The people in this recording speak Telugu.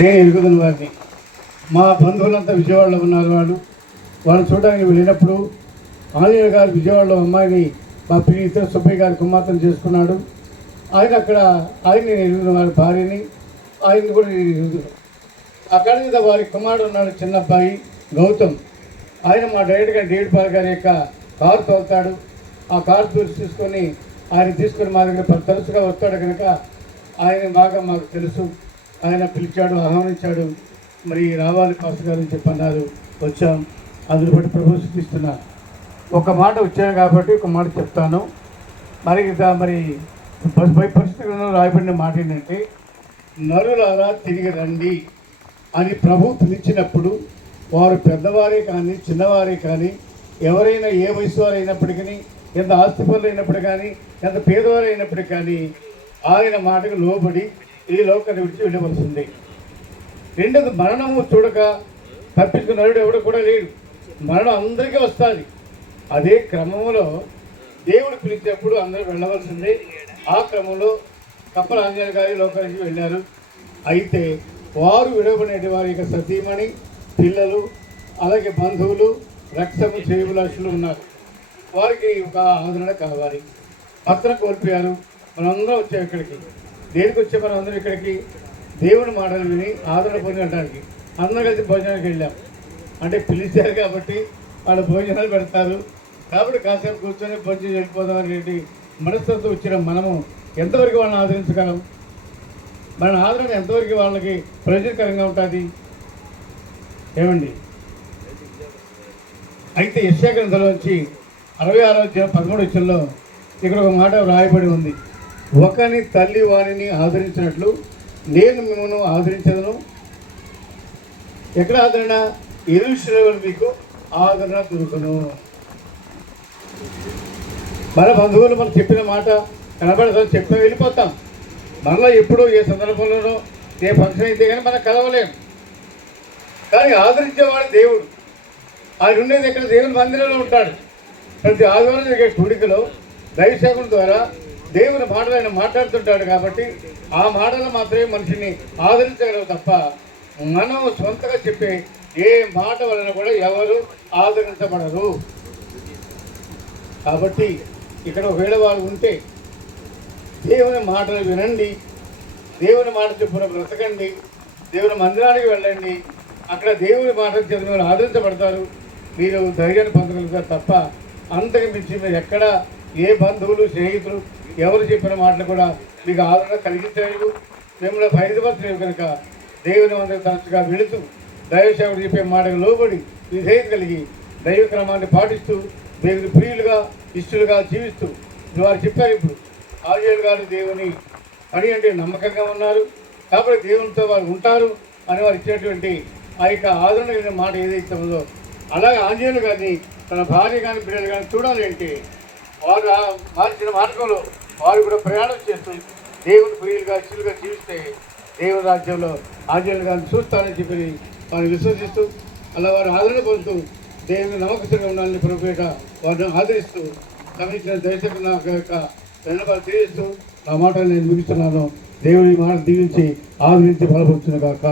నేను ఎరుగుతున్న వారిని. మా బంధువులంతా విజయవాడలో ఉన్నారు వాళ్ళు. వాళ్ళు చూడడానికి వెళ్ళినప్పుడు ఆంజనేయ గారు విజయవాడలో అమ్మాయిని మా పిలిస్తే సుబ్బయ్య గారి కుమార్తెను చేసుకున్నాడు. ఆయన అక్కడ ఆయన నేను ఎరుగుతున్న వారి భార్యని ఆయన్ని కూడా నేను ఎరుగుతున్నాను అక్కడ మీద వారి కుమారుడు ఉన్నాడు చిన్న అబ్బాయి గౌతమ్. ఆయన మా డైరెక్ట్గా డేవిడ్ పాల్ గారి యొక్క కారు తోలుతాడు. ఆ కారు తోసి తీసుకొని ఆయన తీసుకొని మా దగ్గర తరచుగా వస్తాడు కనుక ఆయన బాగా మాకు తెలుసు. ఆయన పిలిచాడు ఆహ్వానించాడు. మరి రావాలి పాస్ గారు అని చెప్పి అన్నారు. వచ్చాం. అందులో బట్టి ప్రభు ఒక మాట వచ్చాను కాబట్టి ఒక మాట చెప్తాను. మరి మరి పరిస్థితుల్లో రాయబడిన మాట ఏంటంటే నరులారా తిరిగి రండి అని ప్రభు పిలిచినప్పుడు వారు పెద్దవారే కానీ చిన్నవారే కానీ ఎవరైనా ఏ వయసు వారు అయినప్పటికీ ఎంత ఆస్తిపరులు అయినప్పుడు కానీ ఎంత పేదవారు అయినప్పటికీ కానీ ఆయన మాటకు లోబడి ఈ లోకాన్ని విడిచి వెళ్ళవలసింది రెండోది మరణము చూడక తప్పించుకున్న నరుడు ఎవడు కూడా లేడు. మరణం అందరికీ వస్తుంది. అదే క్రమంలో దేవుడు పిలిచేప్పుడు అందరూ వెళ్ళవలసిందే ఆ క్రమంలో కప్పల ఆంజనేయ గారి లోకానికి వెళ్ళారు. అయితే వారు విడవబడిన వారి యొక్క సతీమణి పిల్లలు అలాగే బంధువులు రక్తము చేయులాషులు ఉన్నారు. వారికి ఒక ఆదరణ కావాలి. పత్రం కోల్పోయారు. మనందరం వచ్చాం ఇక్కడికి. దేనికి వచ్చే మనం అందరం ఇక్కడికి దేవుని మాటలు విని ఆదరణ పొందడానికి అందరం కలిసి భోజనానికి వెళ్ళాం. అంటే పిలిచారు కాబట్టి వాళ్ళు భోజనాలు పెడతారు. కాబట్టి కాసేపు కూర్చొని భోజనం వెళ్ళిపోదాం అనేటి మనస్తత్వం వచ్చిన మనము ఎంతవరకు వాళ్ళని ఆదరించగలం? మన ఆదరణ ఎంతవరకు వాళ్ళకి ప్రయోజనకరంగా ఉంటుంది? ఏమండి? అయితే యశ్యా నుంచి అరవై ఆరో పదమూడు వచ్చంలో ఇక్కడ ఒక మాట రాయబడి ఉంది. ఒకని తల్లి వారిని ఆదరించినట్లు నేను మిమ్మల్ని ఆదరించదను. ఎక్కడ ఆదరణ? ఇరుషులు మీకు ఆదరణ దొరుకును. మన బంధువులు మనం చెప్పిన మాట కనబడతాం చెప్పి వెళ్ళిపోతాం. మనలో ఎప్పుడో ఏ సందర్భంలోనో ఏ ఫంక్షన్ అయితే కానీ మనం కలవలేము కానీ ఆదరించేవాడు దేవుడు. ఆయన ఉండేది ఇక్కడ దేవుని మందిరంలో ఉంటాడు. ప్రతి ఆదివారం జరిగే కూడికలో దైవసేవల ద్వారా దేవుని మాటలు ఆయన మాట్లాడుతుంటాడు కాబట్టి ఆ మాటలు మాత్రమే మనిషిని ఆదరించగలవు తప్ప మనం సొంతగా చెప్పే ఏ మాట వలన కూడా ఎవరు ఆదరించబడరు. కాబట్టి ఇక్కడ ఒకవేళ వాళ్ళు ఉంటే దేవుని మాటలు వినండి దేవుని మాట చెప్పున బ్రతకండి దేవుని మందిరానికి వెళ్ళండి అక్కడ దేవుని మాట చెప్పిన వాళ్ళు ఆదరించబడతారు. మీరు ధైర్యాన్ని పొందగలుగుతారు తప్ప అంతకు మించి మీరు ఎక్కడ ఏ బంధువులు స్నేహితులు ఎవరు చెప్పిన మాటలు కూడా మీకు ఆదరణ కలిగించలేదు. మిమ్మల్ని బయలుపరచలేవు కనుక దేవుని అందరూ తరచుగా వెళుతూ దైవసేవుడు చెప్పే మాటకు లోబడి విధేయత కలిగి దైవ క్రమాన్ని పాటిస్తూ దేవుని ప్రియులుగా ఇష్టలుగా జీవిస్తూ వారు చెప్పారు ఇప్పుడు. ఆర్యులు గారు దేవుని పని అంటే నమ్మకంగా ఉన్నారు. కాబట్టి దేవునితో వారు ఉంటారు అని వారు ఇచ్చినటువంటి ఆ యొక్క ఆదరణ మాట ఏదైతే ఉందో అలాగే ఆంజనేయులు గారిని తన భార్య కానీ బిడ్డలు కానీ చూడాలి అంటే వారు ఆ మార్చిన మార్గంలో వారు కూడా ప్రయాణం చేస్తూ దేవుని ప్రియులుగా ఇష్టలుగా జీవిస్తే దేవుని రాజ్యంలో ఆంజనేయులు గారిని చూస్తారని చెప్పి వారిని విశ్వసిస్తూ అలా వారు ఆదరణ పొందుతూ దేవుని నమ్మకంగా ఉండాలని ప్రభుపేట వారిని ఆదరిస్తూ గమనించిన దర్శకు నా యొక్క ధన్యవాదాలు తెలియజేస్తూ ఆ మాటలు నేను ముగిస్తున్నాను. దేవుని మాట దీవించి ఆదరించి బలపరుచును కాక